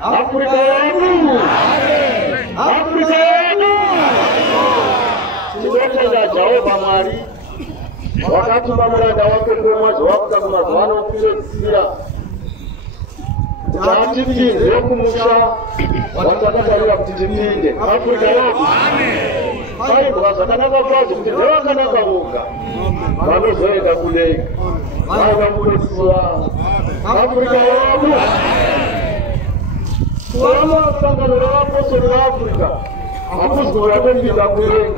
Afrika yetu, Afrika yetu. Tunatenda Jehova Mwari wakati mamlaka wake kwa mwanzo wako kama wana ukira Jatiti yokumusha watakataliwa kutitipinde Afrika yetu. Amen. Wasakana kwazo kutitewa kana kabuka. Wanozoenda kule. Wana mkulisiwa. Afrika yetu. Tuwama sangano la apostoli wa Afrika. Apostoli wa Afrika kule.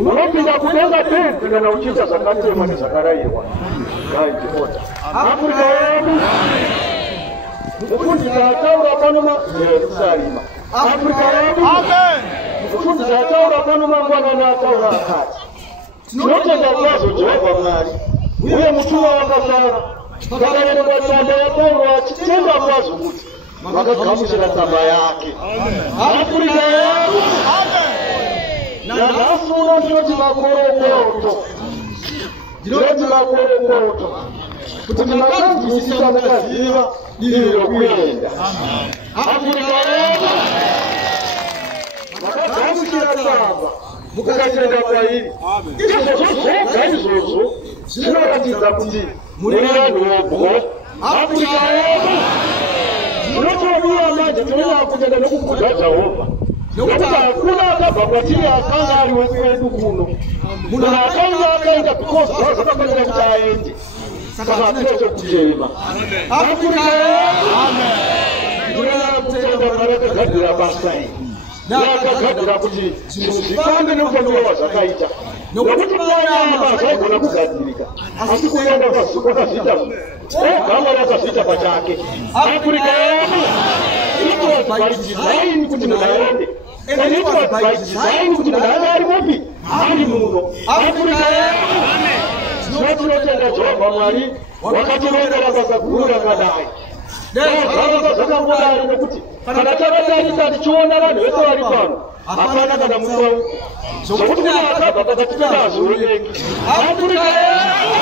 Unapinda kutenga tena na uchiza zakati ya mani sakaraiwa. Gai kipota. Afrika yetu. Mufundi za taura panuma Yerusalima. Afrika yetu. Amen. Mufundi za taura panuma Bwana na taura kati. Tunotenda kwazo Jehova Mwari. Uye mtuwa wakasana. Kakalele kwa chanda ya taura chitenda kwazo kuti. Makakamusira tamba yake. Afrika yetu. Amen. Na nasuna njoti makoro. Njoti makoro. Kuti makanzi nisisa mkaziva nililo kuenda. Afrika yetu. Makakamusira tamba. Mukakatenda kwa hili. Izo zinakatiza kuti mulina nuobo. Afrika yetu. Tunatobia maji tunaweza kutenda nokukuta Jehova. Nokuta hakuna akaba kwa tili akanga aliwetu kuno. Muna akanga akaenda because sasa kama ndio kutaende. Kama tuweze kujema. Afrika yetu. Amen. Tunatenda baraka kadira basai. Nakakadira kuti zikambe nokuwa zakaita. Nokuti mwana mabasa kuna kukadirika. Asikuenda kwa sukoka sita. Kama nakasita pachake. Afrika yetu. Iko by design kuti munaende. Iko by design kuti munaende wapi? Ali muno. Afrika yetu. Amen. Tunatenda Jehova Mwari wakati wenda bakakura kadai. Kama zakamuda ali kuti kana tabadali tatichona vanhu vese vari pano. Hapana kana mutau. Sokuti akaba bakatita nazo wengi. Afrika yetu.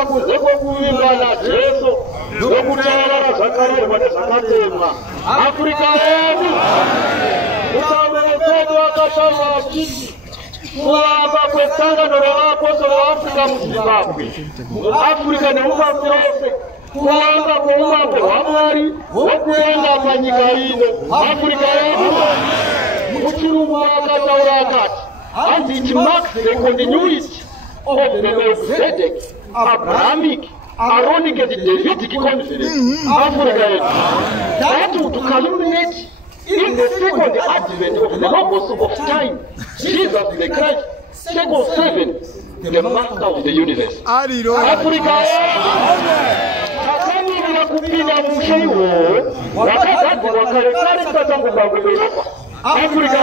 kutambuze kwekuvimbana Jesu nokutaura zvakarehwa nezvakatemwa. Afrika yedu mutauriro wedu wakataura achiti kuvamba kwesangano ravaapostoli vaAfrica muZimbabwe, Afrika neumambo wose, kuvamba kweumambo hwaMwari hwokuenda panyika ino. Afrika yedu muchirungu akataura akati, and it marks the continuity of the Melchizedek, Abrahamic, Aaronic and Davidic confidence. Africa that would culminate in the second advent of the Logos of time, Jesus the Christ, second seven, the master of the universe. Africa takanira kupinda mushewo wakagadzirwa kare kare tatangu pakuberekwa. Africa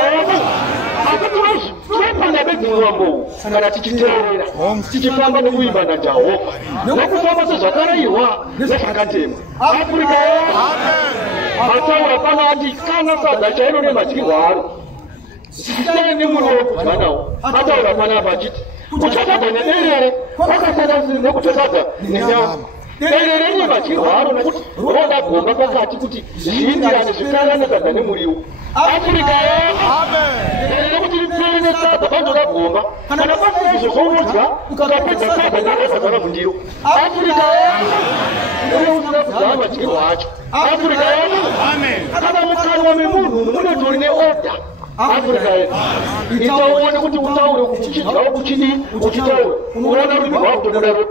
twepanda bedzinwambo kana tichiteerera tichifamba nokuimba naJehovha nokufamba sezvakarayirwa nezvakatemwa. Afrika ataura pana ati kana sadza chairo nemadyirwo aro zvisiyane nemuriwo wekudya nawo. Ataura panapa achiti kuchasadza nederere kwakasiyana nekutosadza nenyama. Derere nemadyirwo aro nokuti roda gomba pakati kuti zviindirane zvikara nesadza nemuriwo. Afrika nekuti ripere nesadza pandoda gomba kana pasina izvo zvoudya ukakapedza sadza nesadza mundiro. Afrika unoda kudya madyirwo acho. Afrika kana mukanwa memunhu munotori neoda. Afrika itaone kuti utaure uchidyawo kuchidii uchitaura unoona rurimi rwako kutomuda roto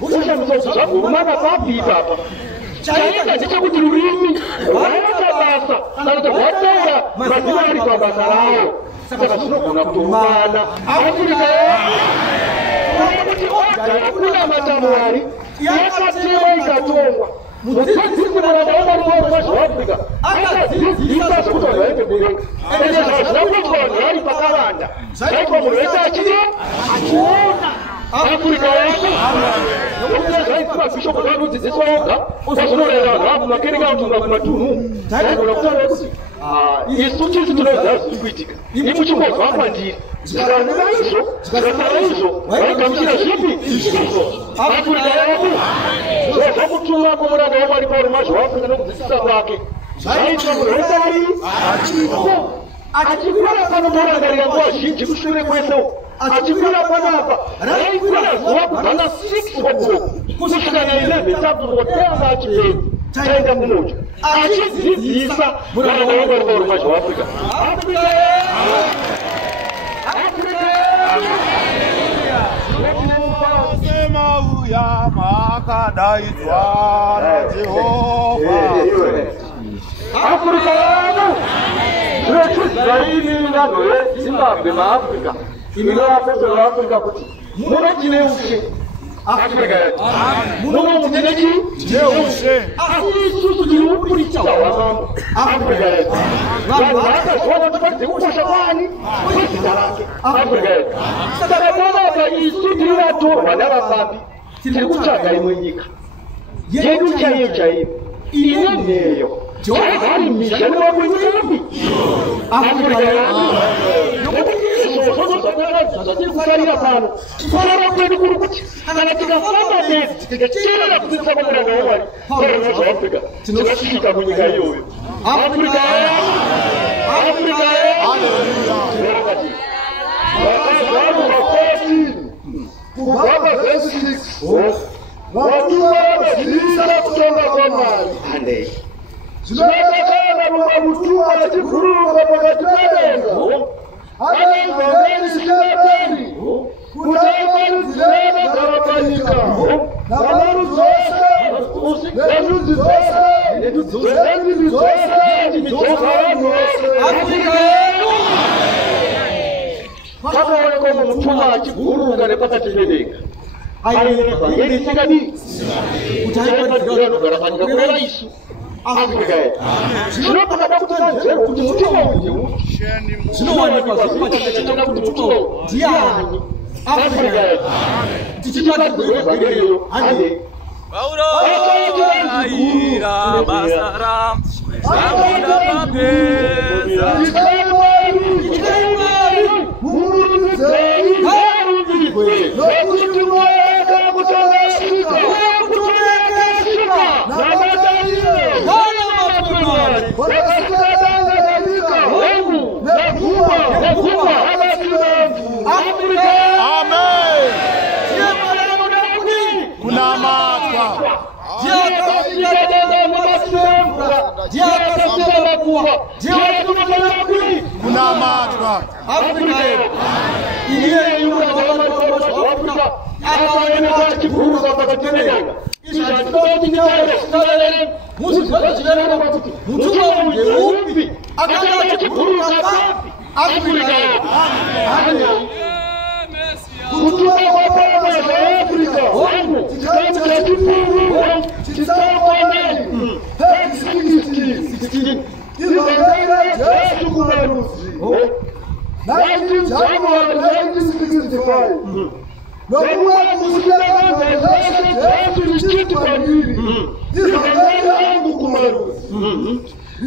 ushandisa kuti zvagurumana papi ipapa. Chaita ndechekuti rurimi rwaita basa kana kuti rwataura mazina ari pabasa rayo, saka zvinogona kutorumana. Afrika kuti oda yakunamata Mwari yakatemwa ikatongwa. Mudzidzisi muranda wamaruwa rwezvaAfrica akadzidzisa zvokuti vanhu vaite kuverenga, ende zvazvina kuitwa vanhu vari pakavanda zvaitwa munhu wese achiona. Afrika nokuti zvaiti mabhishopu zvanodzidziswa oga zvazvinoreva vanhu vava kumakereka kutunga kumatunhu. Taigona kutaura kuti isu tisi tinoziva zviri kuitika, imi muchimbozva kwandiri zvikaneva izvo zvikasara izvo vaigamuchira zvipi izvo. Afrika zvakutuma kwomuranda waMwari Pauro mazvaAfrica nokudzidzisa kwake zvaitwa munhu wese achikwira pano morangarira nguva zhinji kushure kwese achikwira panapa raikwira zuva kubvana 6 o'clock kusvika na 11 takutotenga achipedza taenda kumudya achidzidzisa muranda waMwari Pauro mazvaAfrica. Mauya makadaidzwa naJehovha. Afrika zvinochizaini vanhu veZimbabwe maAfrica inovapesera vaAfrica kuti munotine ushe. Afrika munomutineki Neushe. asi isusu tiri upurisa hwamambo. Afrika vanhu vakazviona kuti padze kukosha kwani kwezita rake. Afrika saka panapa isu tiri vatorwa navafambi tiri kutsvaga imwe nyika yedu chaiyo chaiyo ine nheyo dzagari misha nevakwenyepi. Afrika nokuti izvozvo zvatiri kufarira pano kufarira kwedu kuri kuti kana tikafamba bedzi tikateerera kudzidzisa kwomuranda waMwari Pauro mazvaAfrica tingasvika munyika iyoyo. Afrika kubva pavhesi 6 vatumwa vakazivisana kutonga kwaMwari. Zvinotakana rumwe mutumwa achibhururuka pakati pedenga akainzwa ngoni zvisingaperi kuti aiparidzira vagara panyika namarudzi ose nezvudzi dzose dzendimi dzose ndimi dzozavanhu vose. Pakaonekwa mumwe mutumwa achibhururuka nepakati pedenga aine vhangeri isingadii kuti aiparidzira vanogara panyika kureva isu. Afrika zvinopakada kuti vanzverwe kuti mutumwa uyu zvinowanikwa zvinoda kuti mutumwa ndiani. Afrika tichitadzirwe vhangeri iyo hande Pauro aira basara Sabunda papeza Afrika Jawasema kuwa Jawasema kuli kuna matwa Afrika iliye yura wa Afrika akaonekana kiburu kwa Tanzania kisha tofauti nyingine musi kwa shirika kwa tuki mtuwa mweupe akaja kiburu kwa Afrika kutua kwa baba za Afrika wangu kitaka kiburu kitaka kwa nani hizo ngara Yesu kumarusi na jambo la 1965 na kuwa kusikia Yesu ni kitu kwa nini hizo ngara yangu kumarusi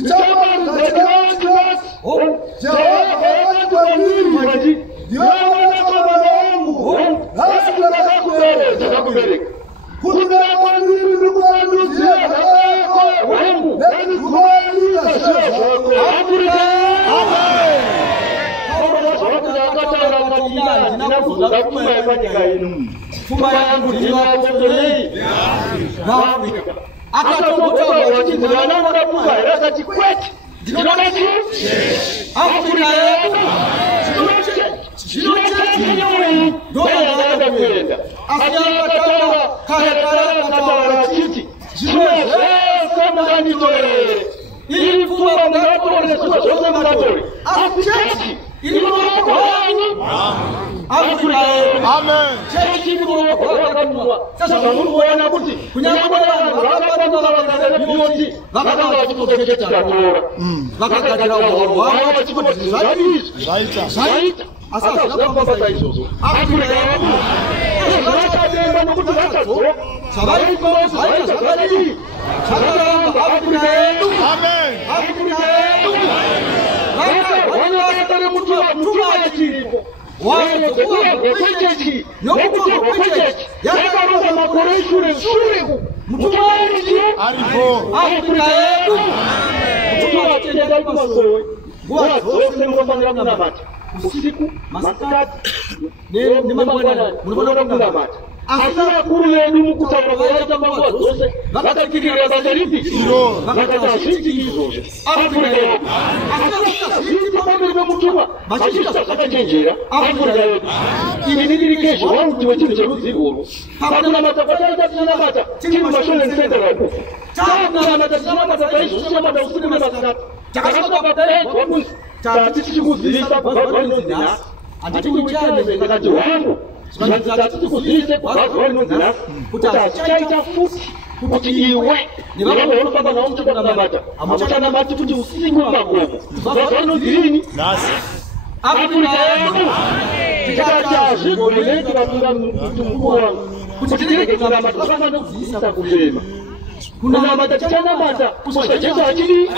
jambo la jawabu kwa nini ndio baba yangu hasa nataka kubeleka kuna kwa nini ndugu yangu wangu nani kuhani Afrika Fumba yangu ni waongelei na Afrika akatoboa wakati wanaona kuwa rasa Kikwete Afrika yetu Asa siapa pasal itu? Aku nak. Saya ada yang nak tu. Sabai ko saya sabai. Salam aku nak. Amen. Aku nak. Wana kata mtu achi. Wao kujeji. Yokuto kujeji. Yakaruka makoresho shule. Mtu achi. Aripo. Aku nak. Mtu achi ndio kwa sawa. Wao sema kwamba kuna mata. Usiku maskati ni mambo gani mnaona kuna mata asara kuru yenu mkutabaza mambo zote bakakiria bazalipi bakatashiki hizo Afrika asara sisi kama mtuma bashika sasa chenjera Afrika ili nini kesho wangu tuweche cheruzi huru hakuna matapata tena mata timu mashole center hapo tena matapata hizo sio mata usini maskati takashaka batale tatiti kuzilisa kwa nzina anditi kuchane ngakaje wangu tatiti kuzilisa kwa nzina kutachaita futi kuti iwe ni baba unopanga na mtu kwa mata amachana na matu kuti usiku magogo kwa nzini nasi Afrika tikaja shiko leletu kwa mtu wangu kuti kwa matu kana kuzilisa kulema kuna matatizo mata kushajeja akili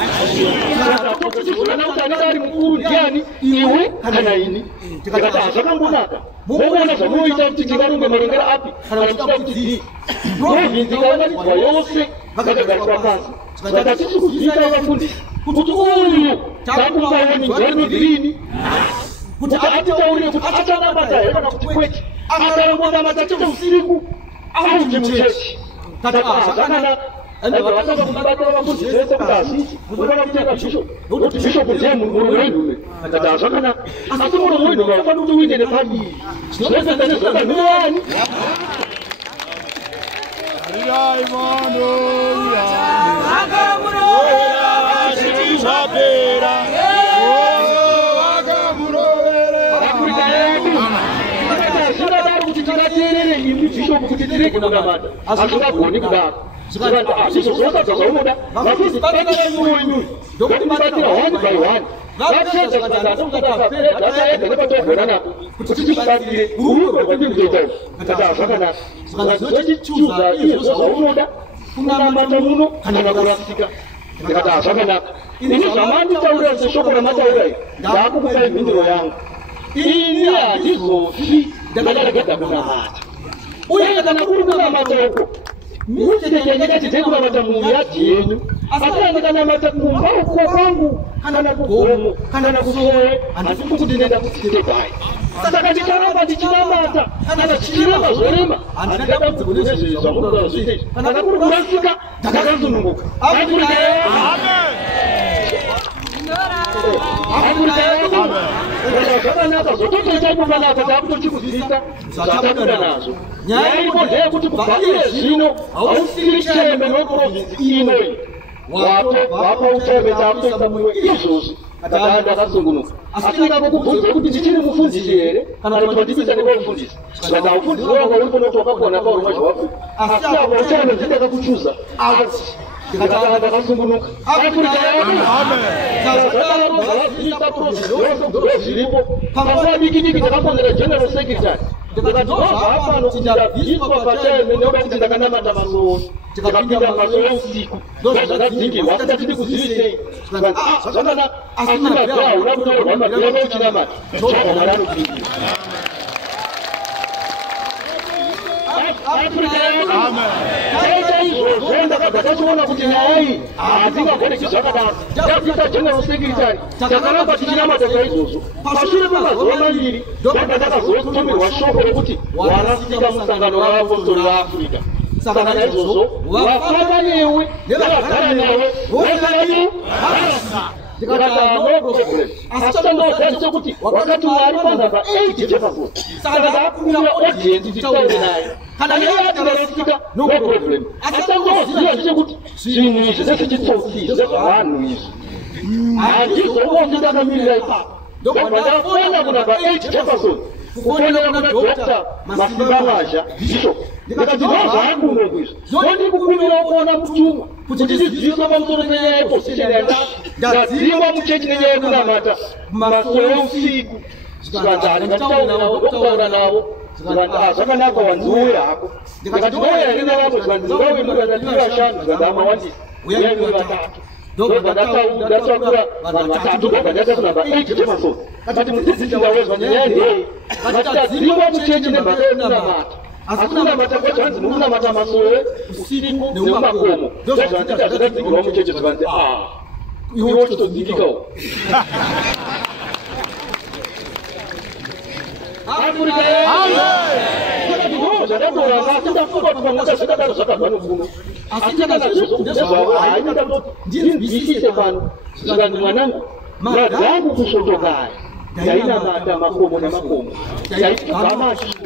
kuna utani mkuu yani iwe kana ini tikata saka mbonaka mbona sababu itatikana umemarengera api kana kutafuti ndio ndikaona kwa yose bakataka kwa kazi bakataka kuzika wafundi kutukuyu tangu kwa ni jani dilini kutaati tauri kutachana mata na kukweki akaona matatizo usiku au mchechi kata sakana anda wataka kumbata wafundi sasa kasi mbona mtaka shisho shisho kwa mungu wenu atatashakana asatumo wenu kwa mtu wengine padi sasa tena sasa nani ya imano ya akamuro ya chitishapera akamuro Afrika yetu sasa bado kutitarajere ni shisho kutitere kuna mata asaka kuoni kudaka Sekarang sisi sosa sasa muda lakini tataga muhimu dokati mati one by one lakini sasa tunataka pesa na kutiti badili huru kwa kujitoa tata sana sasa zote chuza hiyo sasa muda kuna matamuno kana kurafika tata sana ini zamani tauri sio na matauri ndaku kwa mindiro yangu ini hizo daga kuna mata uye kana kuna mata huko mimi tena matamu yake yenu asante kana matamu kwa kwangu kana na kugomo kana na kusoe anatukudinda kusikite bai sasa katika hapa dichimata kana na chira mazorema anataka kutukunesha zamu za sisi kana kurudika takaanza mungu amen zakanaka zototoita kumanaka takutochikuzivisa zvatakunda nazo nyaya iko ndeyekuti kubvalire zvino hausiri chembe weprovinsi inoi wapa uchembe takutoita mumwe izvozvi kaa ndakasungunuka asi ndakakubvunza kuti ndichiri mufundisi here kana kuti vandibisa ndekofundisi zvati haufundisi wanga uri kunoti wakagona paurumwa zvewafuka asi apa uchembe ndindakakuchuza asi ndakasungunuka afrika zviripo panguva diki ndakafonera general secretary ndikati apano ndabviswa pachaime nekuti ndakanamata masoro ndikapinda masoro usiku ndozvakadzingirwa asika tidi kuzivisei zvakanaka asi mabhira hauna kutorwa mabhira neuchinamata jehova mwari anopingira chaizvozvo ndakadachiona kuti nyaya iyi hatingagoneki zvakadaro ndabvisa general secretary takaramba tichinamata chaizvozvo pashure pemazuva maviri ndanga ndakazotumirwa shoko rekuti warasika musangano wavapostori vaafrica saka naizvozvo vafamba newe nevagara newe vosai asi chandogarise kuti wakati mwari panhamba 8 Jefferson saka ndakumira audience nditaure naye kana yatirasika no problem asi chandoziva ndechekuti zvinhu izvi zvezvichitsotsi zvezvavanhu izvi handizongondi ndakamirira ipapo ndobva ndafona kunhamba 8 Jefferson kufonera kuna Dr. Masimba Mazha ndizvo ndikati ndozvakuno kwizvo ndondiri kukumira kuona mutumwa kuti ndizidziswa pamusoro penyaya yeposition yandaka ndadzimwa muchechi nenyaya yekunamata masoro eusiku zvikanzi handingataura navo ndokutaura navo zvakanaka wanziuye hako ndikati ndouya here navamwe zvikanzi ndingauye mukatatiri vashanu zvikanzi amawandisa uyai muri vatatu ndobva ndatakura vanhu vatatu ndobva ndaita kunhamba 8 Jefferson kati mudzidzisi wawezwa nyaya ndei vatadzimwa muchechi nemhaka yekunamata asi kunamata kwacho hanzi mukunamata masoro usiku neumakomo ndozvanditi hazvidadzingirwa muchechi zvikanzi iwe chitodzikikawo afrika zvadatoranga asi ndafunga kuti pamwaka zvakadaro zvakabva nokuno asi ndakazvozvo haindatoti ndinzwisise pano zvikanzi mwanangu madzangu kusvotokaya ndainamata makomo namakomo ndaitibva mashoko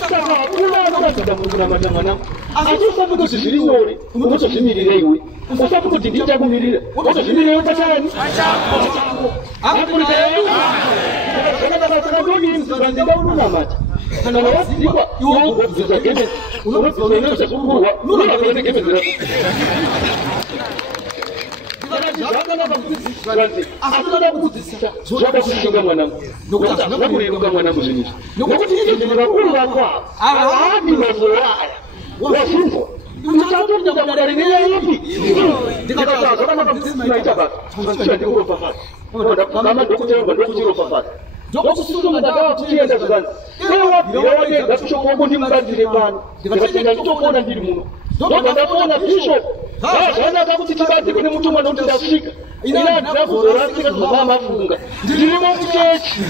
saka hakuna anoratidza muri kunamata mwanangu asi usafi kuti zviri nyore unotozvimirira iwe usafi kuti ndichakumirira wotozvimirira pachani afrika zvakadakasakandonimzikanzida unonamata kana wadzikwa iwe ugobvisa gemezi unobvisa zvakurwa unonavira negemezi rako asinoda kukudzidzisa zvoda kushinga mwanangu nokuti hazvina kureruka mwanangu zvinizvi nokuti izvi vakuru vako ava havani mazoro aya wazvinzwa uchatoenda mudare nenyaya ipi ndikati zvakanaka kudzidzinaita basa chandikuropafadza amadhokoteranga ndokuchiropafadza ndokusisoma ndakava tichienda zvikanzi iwe wabvira wanega bishop wangu ndimugadzire pano ndikatenda nditokuona ndiri muno ndobva ndakuona bishop zvanaka kuti tibadzirwe nemutumwa nokuti ndasvika ina handina kuzorasika zvobva mafunga ndirimo muchechi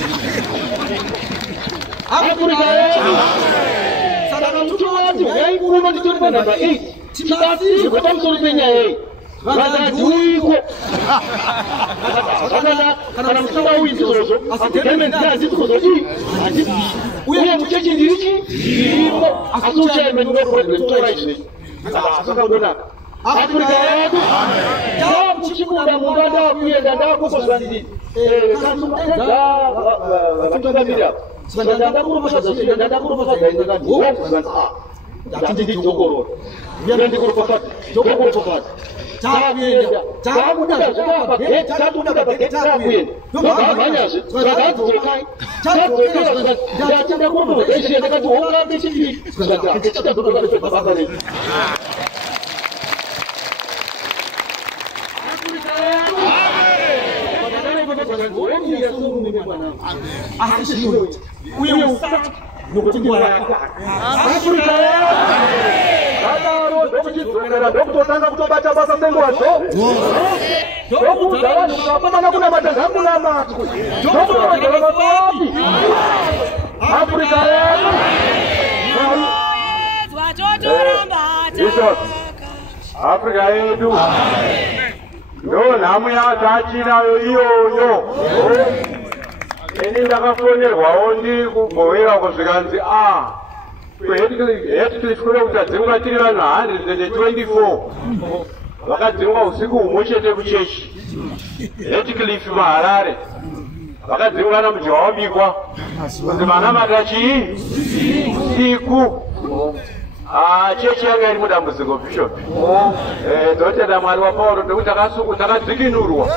afrika yedu saka mutumwa wati uyai kuno nditori panhamba 8 tibatsirwe pamusoro penyaya iyi vanandiuiko kana musingauyi izvozvo asigemenzi handiti kuzodii handiti uye muchechi ndirichi ndirimo asi uchaime noproblem tora izvezvi zvakakonaka afrika yedu ndakuchibuda mumba ndakuenda ndakukozvanzi vatungamiri avo saka ndakuropafadza ndandidzokorora uya ndikuropafadza ndokuropafadza takuenda takuda zvakapageti tatuda pageti takuenda ndobvamhanyazve zvakadzokai tadzokera ndati ndakuropafadza ndakati wokambe chidii tichitadzokabasa redu uye usati nokuti ndiwayakwana afrika adaro ndokuchidzokera ndokutotanga kutobata basa senguvadzo ndokuudza vanhu kuti vakomana kunamata ngakunamatwe ndokuaaaapi afrika yedu afrika yedu ndo nhamu yatachinayo iyoyo eni ndakafonerwawo ndi kubhowera kusvikanzi headcliff kuda kutadzingwa tiri vanhu 124 vakadzingwa usiku humwe chete kuchechi headcliff maharare vakadzingwa namuja wabikwa kunzi mana matachi usiku chechi yanga iri mudambudziko bishop ndotenda mwari wapauro nekuti takadzikinurwa.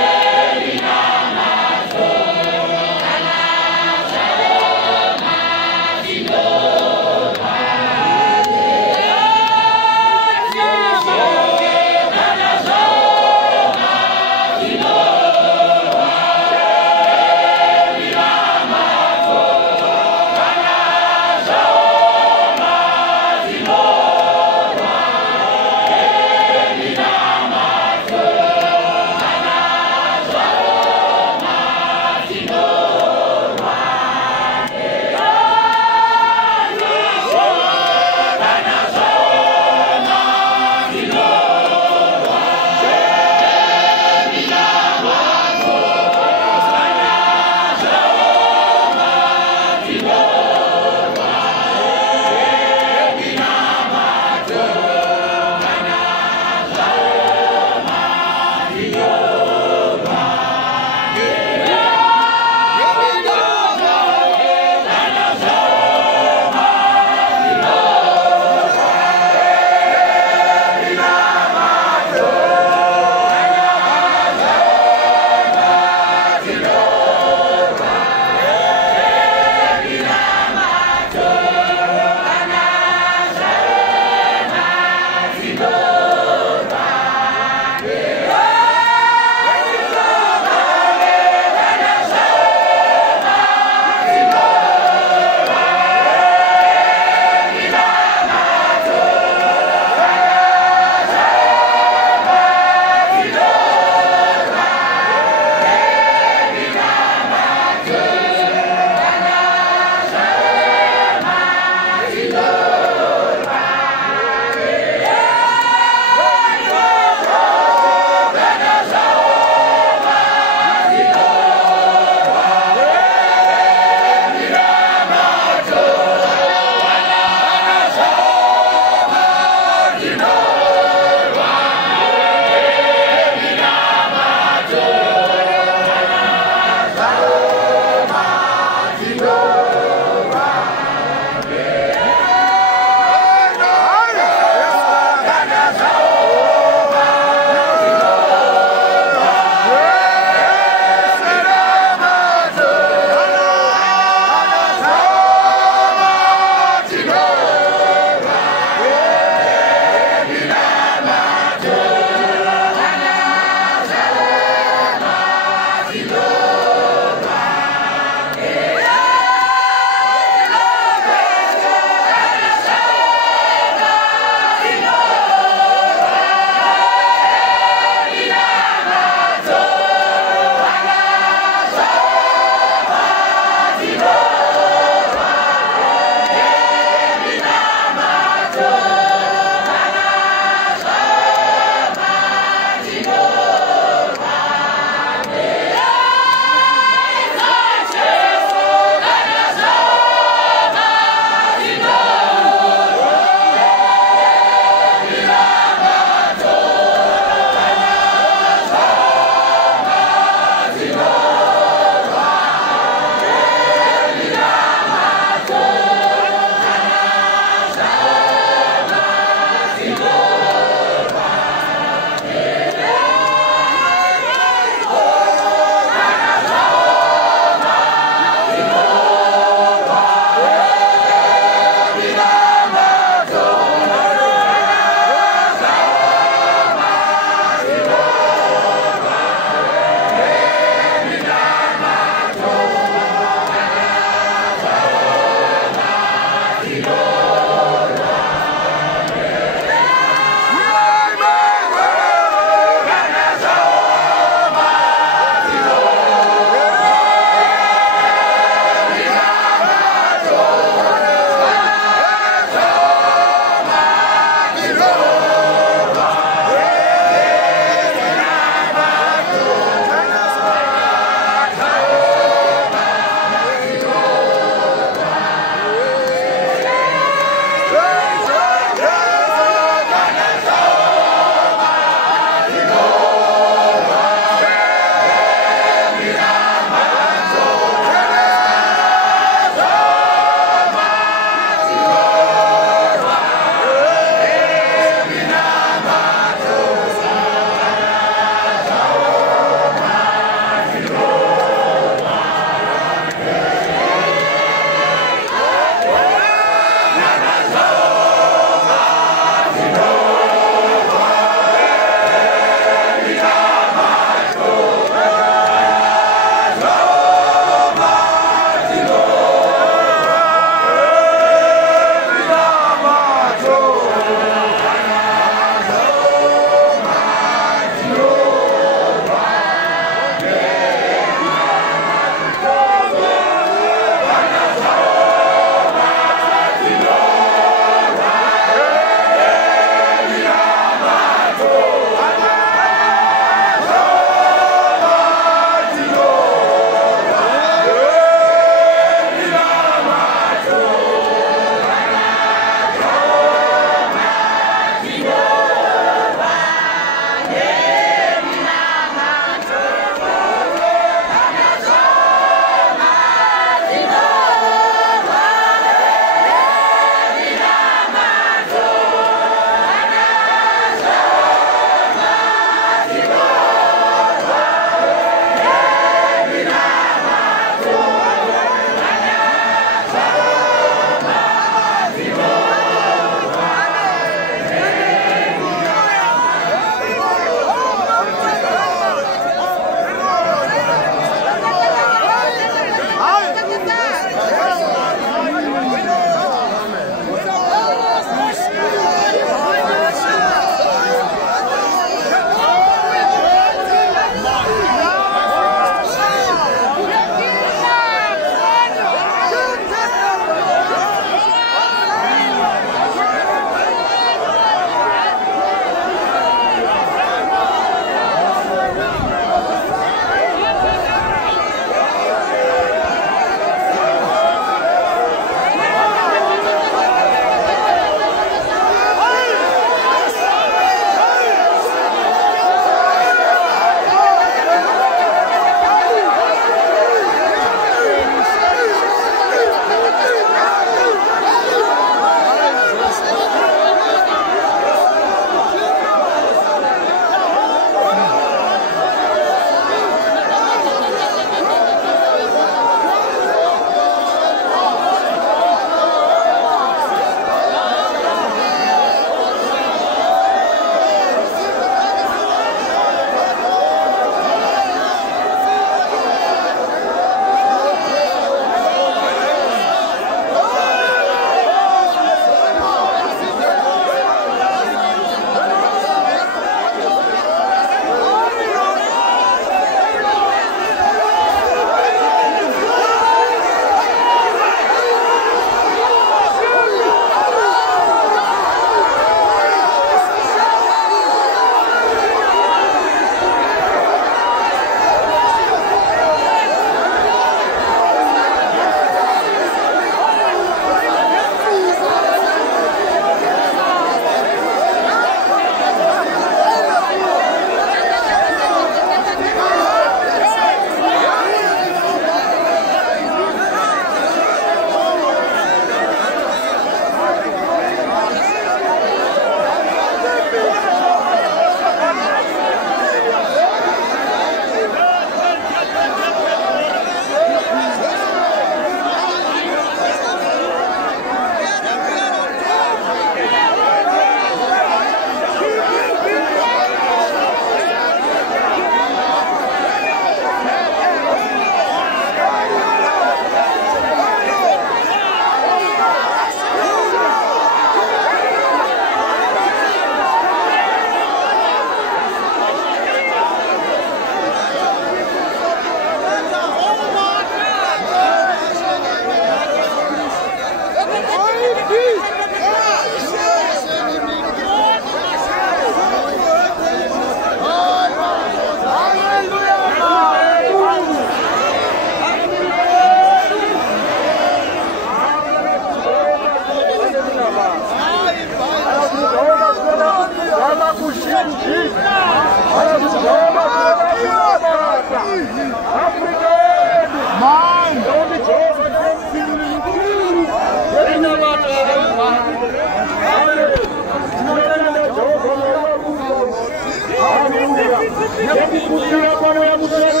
Nekukumbira pano ya Museveni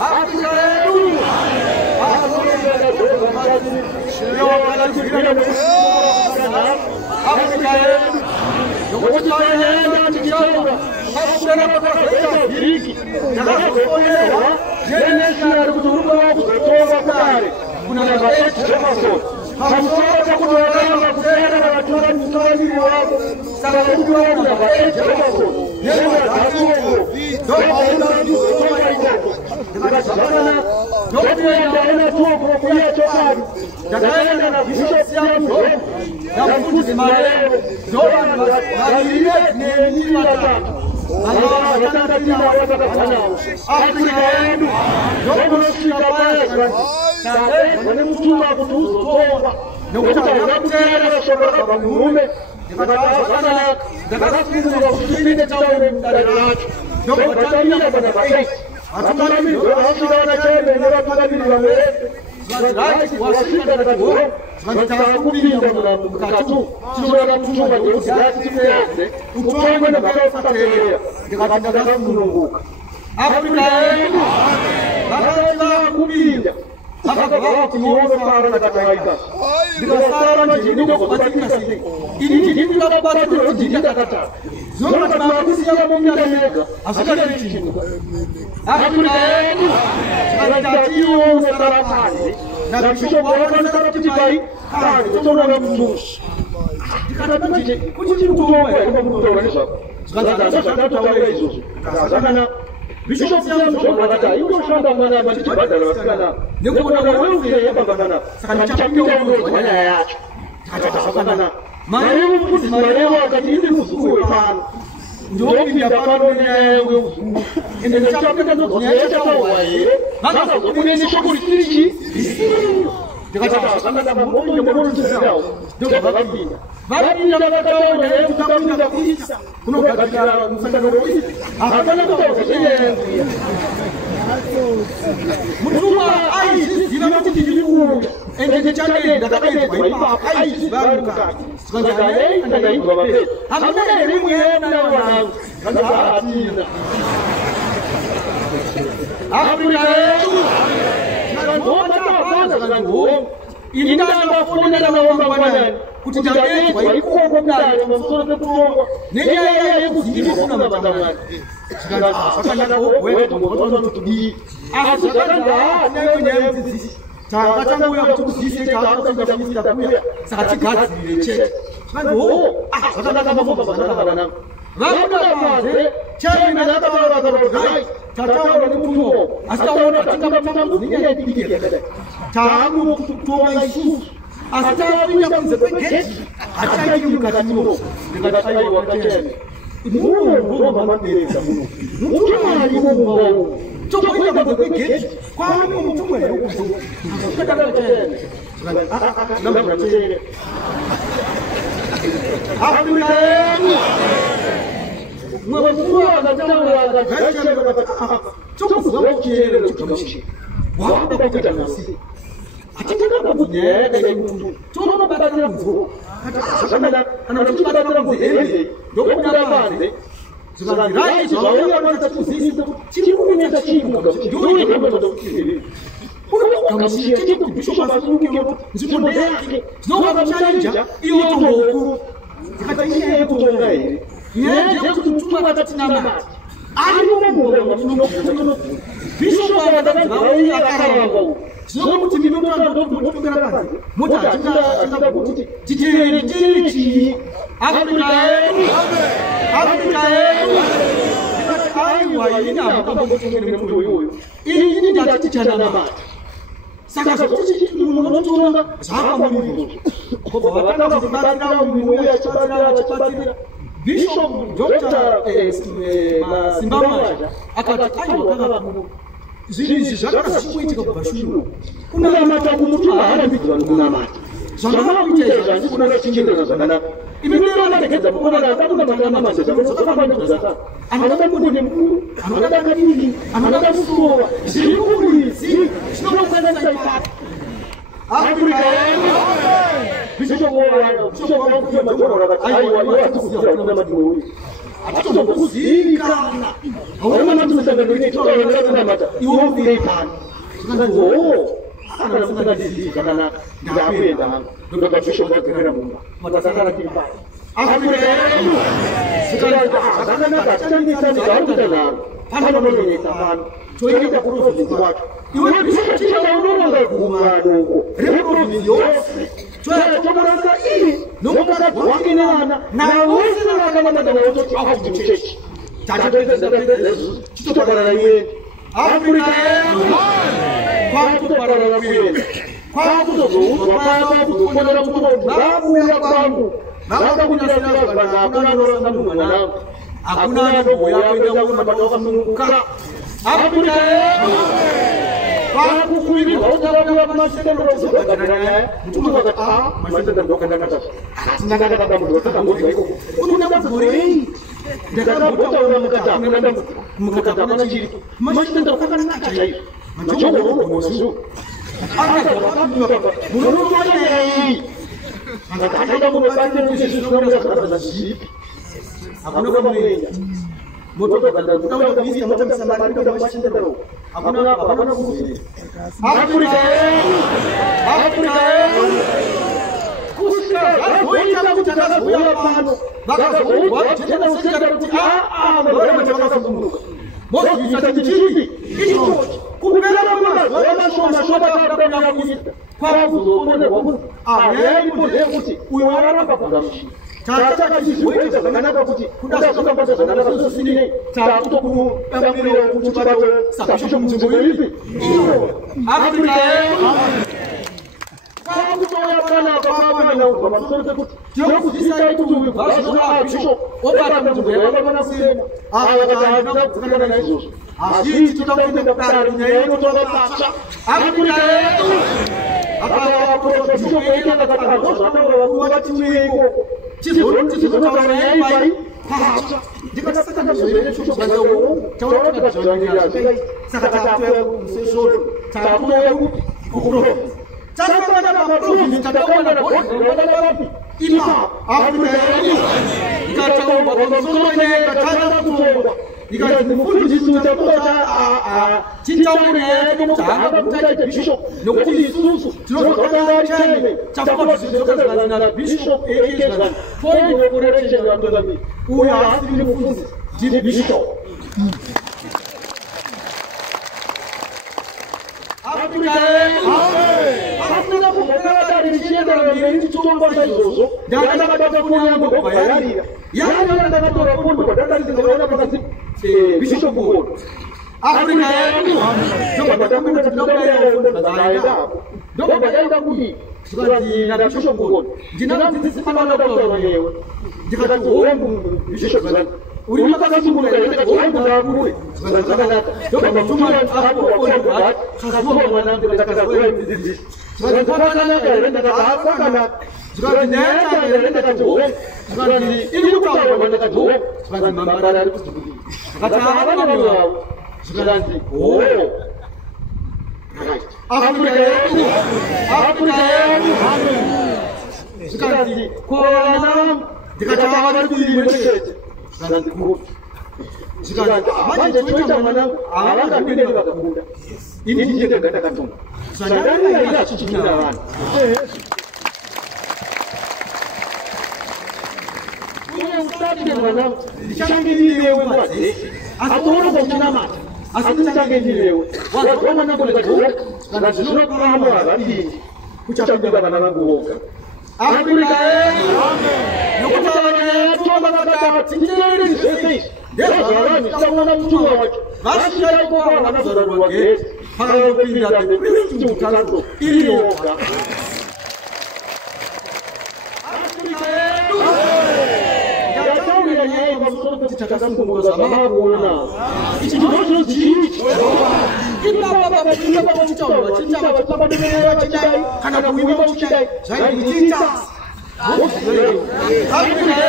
Afrika yetu. Afrika yetu. Nokutayenda tikitonga. Hakuna kwa hiki. Nakakuelewa. Jeshi ya kuturuka kutoka kule. Kuna maeti kama sote. Hamsote kutoka kutenda na watu wa mtawali wako. Sababu kwa maeti kama sote. Neno la Mungu. Ndio tu kwa chokari. Ndio na bishop yangu. Na mfuzi mareo. Ndio na ni watatu. Allah watatatia watakafanya. Afrika yetu. Ndio tunashika pale. Sasa ni mtu wa kututoa. Ndio kutaka na shoraka kwa mume. Nataka kusikiza kusikiliza tawe mdarati. Ndio batamia bwana basi. Atuma mimi washika wanachembe ndio watakabili wale. Washika na kwa nataka kupinda mkatu. Sio na mtu wa kusikiza timeanze. Utongo na kufuatilia. Nikataka kununguka. Afrika yetu. Nataka kupinda. Hapa watu muombe para na takaika. Nikasema ndio kupatika sisi. Ili ndio tunapata ndio kata. Zona tunakusia Mungu ameweka. Asikane chini. Afrika yetu. Tunatakiwa usalama. Na kisha bora na katibai. Tutaona na mtu. Nikataka kujibu kuomba kwa kutoanisha. Sasa tutawaeleza. Sasa Bishop yangu shamba hiyo shamba mwana maticho badala wasikana niko kuna wewe hapa bana sana chapio kwa nyaya yake atakasana mareo mpuzi mareo wakati hizi msukue sana ndio hivi hapa ni wewe ndio chapio ndio tunaacha kwa wewe sasa kuna shughuli kilichi nikataka sana mmoja mmoja tunao ndio baba mbina bali ya katao na yeye mtakuja kuisa kuna katika msakano hivi hapana kutoka yeye mtuma ai zinamati kijibu ende chake ndakaje kwa hapa ai baruka sanga yeye ndio baba hamna elimu yeye na wanangu ndio atina Afrika yetu na mbona kwanza ngo Indanga funa na wamba bwana kutijamii kwa iko kwa ndani msoto kwa nini yeye kuzidi kuna matamani sasa na wewe mtoto tutudi asakanda nayo mzizi tangu ya kutusisi kaanza kutamisa kuya sasa kazi ile cheke ndio sasa kama baba Wanda maze chai na hata wala tarai tatao ni mtu asitaona katika mtambo ni yeye dikie tangu kutoa Yesu asitawinya kumzepeke ataji mkatimo nikatai wakacheni Mungu mama ndireza Mungu mtu alimungu choko ile kumzepeke kwa nini mtu mwe huko akakateni na mtachele Afrika mwewe mkua na tawa na gacha na choko kuchele tukamshi wao kwa nafsi atakaka kunye na mundu choro badala mvu sasa anachukua badala mvu ndio kuna bande sasa rai wao wanataka sisi chiku ni cha chiku ndio ndio kama si chiku bisho basi ndio ndio yake ndio wanachanja hiyo tongo kata ile kutonga ile yeye kutumwa watati na mama ali mungu bisho wanataka wao akara sio kutimia mtu mpaka kazi moja atinda kuti titiri Afrika yetu aiwa ina kama mtu huyo ili ni ndatichana na mama sasa sisi tunaona sasa mwalimu kwa wataka kubadilika mwalimu ya chapati Bishop Dr. Simbama akataiwa kama zili zaka sikuitika kubashuru kuna matabu mtu hana vitu kuna mata zamana kucheza kuna kingine na sana imebeba na keza kuna na kuna mama sasa sasa kwa sasa anataka kundi mkuu anataka kadini anataka kusoa sikuli sio kwenda na ipata Afrika yetu Bishop wa majoro na ai watu kuna madini atito kuzikana awona natumsanga kuti tutaona mata iwo ndipana ngo kana sanga dizika kana ndakwenda ndoka bisho kwakera mumba matasakara kimba Afrika sekarang kana kacang sana kana hana mwenye tamani tuweka kuruhusu kwa iwe bisho ndaona kumado repo milioni tunatomoranga ili nomukaka wakinana na wosi nakana na wote ahajichechi tutapara iwe Afrika kwa tutapara iwe kwa kutozo kwa kutokonera kutozo babu ya kwangu baba kunyanyasa bana hakuna noranga mwana hakuna ndogo yako ndio matoka sunguka Afrika Para kukuini utawa masenda ndo zokana mtu wakati masenda ndo kana kata sinaga kata ndo kata ndo iko unataka kuzuri ndaka bota unamkata mkata kana chiri masenda ndo kana kata hiyo macho ndo mosu aka wakati muno moja hii ngakata ndo muno kanje ni sisi tunamkata kata chiri hakuna kama yeye moto kanda tutaona kabisa mtu msamari ndo masenda ndo hakuna kuhusu Afrika kusikia wewe kutaka kuya pano baka wote tena usije kuti wewe unataka kumbuka moto nitachichi hicho kupeleka mwana wewe shoma kwa kuita kwa kuone yeye ndiye kuti uyo warapa kugamshi Tata sisi wewe kana kuti kudashoka mpaka sana sasa sisi takuto kuambia kuchipata sabisho mzungu hivi Afrika kwa kutoa bana kwa na kwa msote kuti tio kusisa itu basi bisho opa mzungu yeye bana kusema wakati kutana na hizo sisi tutakwenda daktari nyewe kutoka pacha Afrika hapa kwa bisho kwa na kata wakati mwiko Chizo kama yeye bai ndika sasa kama vile chucho banza taona tukajangira sasa tatu msesho tatu ya kukuro sasa kama mabudu nitakwenda na wapi ima Afrika ikataomba kwa msomo yeye katana kuomba ikatimufuti jisu chakota chitamune mutahaba kutaje bishop nokuti isusu tunokana chene chakota zizokana na bishop ekeza foi nokureje ndandami uya asili mufunzi ndi bishop Afrika Afrika kumukana dari chienda na mbili chumba cha izozo ndana badaka kunyambo kwa yarira yana ndana tora kundu kwa dada zinaona pasi Bishop Buhoro Afrika ndio batakwenda tunaenda tunaenda ndio bataenda kudi tukazi na Bishop Buhoro jina sisi kama na doktor wenyewe jikata uongo Bishop Buhoro ulimaka kasumu na yeye uongo na kule tunataka ndio kama tumia hapo kwa kasuma mwanangu nataka wewe mzidi tunataka na kwenda hapa kana tukazi nenda katuwe tukazi ili kutawa kwenda katuwe tukazi mambara kustuki Kata abana wao sukalanti Afrika sukalanti koana dikata abana kulimete sukalanti ku sukalanti abanje tuita mwanangu abanga binde bakakunda ini ndije gata katunga sandani ya ila chichimira wana Ustadi mwanangu shangiliwe mwate atuona kwa mama asitangeliwe wana nako lekatuka na zino kwa hapo abadi kuchachanga bana wangu woka Afrika nokutana tuomba kata tinjeri sisi ndio salani tutaona mtu wake basi hapo kwa wanazoro wake hao kuingia ndio mtalando ili woka Tutakamkumbuka sababu una hichi kidogo hichi kila baba mchomba chicha baba dunia chidai kana kuimba chidai zaidi chicha Afrika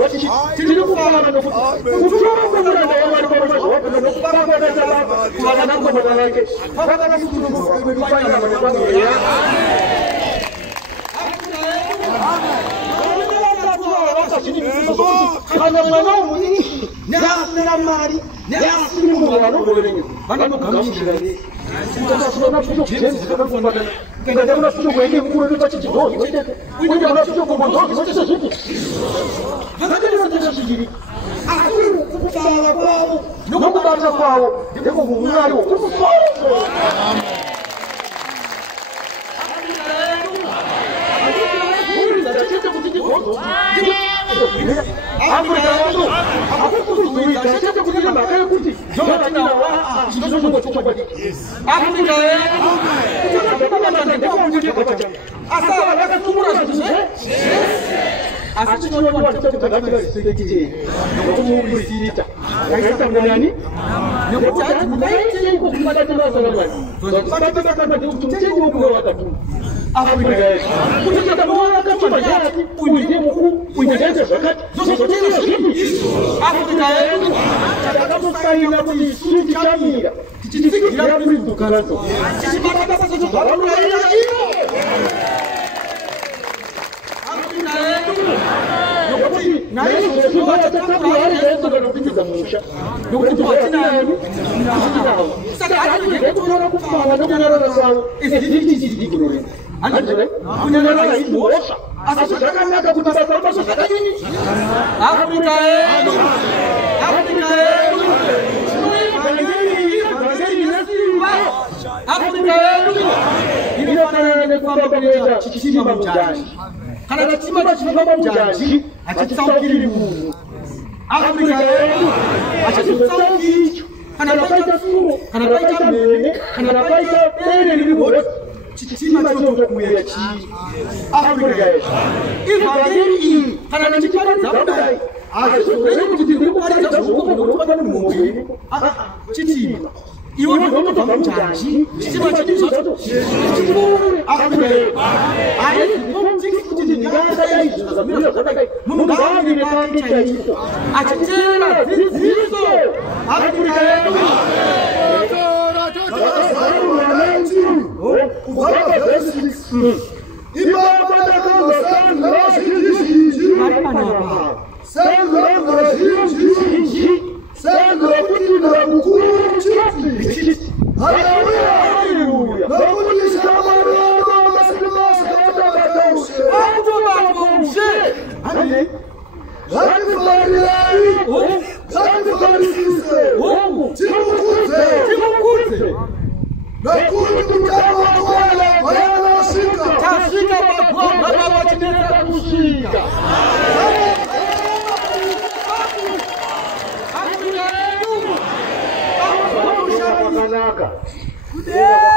wati tiri kufana nokuti kuchora kwamura ndawari kwamura wakana nokubanga ndazalapa kuwana nakomana lake wakana kutuno kwefanya na mwanangu ya kana mwana umuni na mari na simu mwana ngolenye bana kugamishira ni utasoma fujo kujenzi kana kumbana ngenda na fujo kwende mkuru ndo tachi jidoni wende na fujo kumbona ndo tachi jiki ngenda na tachi jiki akuru kukutala kwao nokubata kwao ndiko kumwali okufa kana chitima chinoba mujanji achitsaukiri munhu Afrika yedu achitsaukiri kana paita fumo kana paita mene kana paita pere lilibora chitima chinoba kuya chi Afrika yedu ivangeli kana nechipara dzabudai azvozviri kuti ndiri kuparidza zvokubva mumwoyo chitima iwe ndinobva mujanji chitima chidi zvacho Afrika yedu kuti ndingadai zvakazamira zvakadai munhu ngaavire pake chaipo achitera dzidziso Afrika yedu Kudeka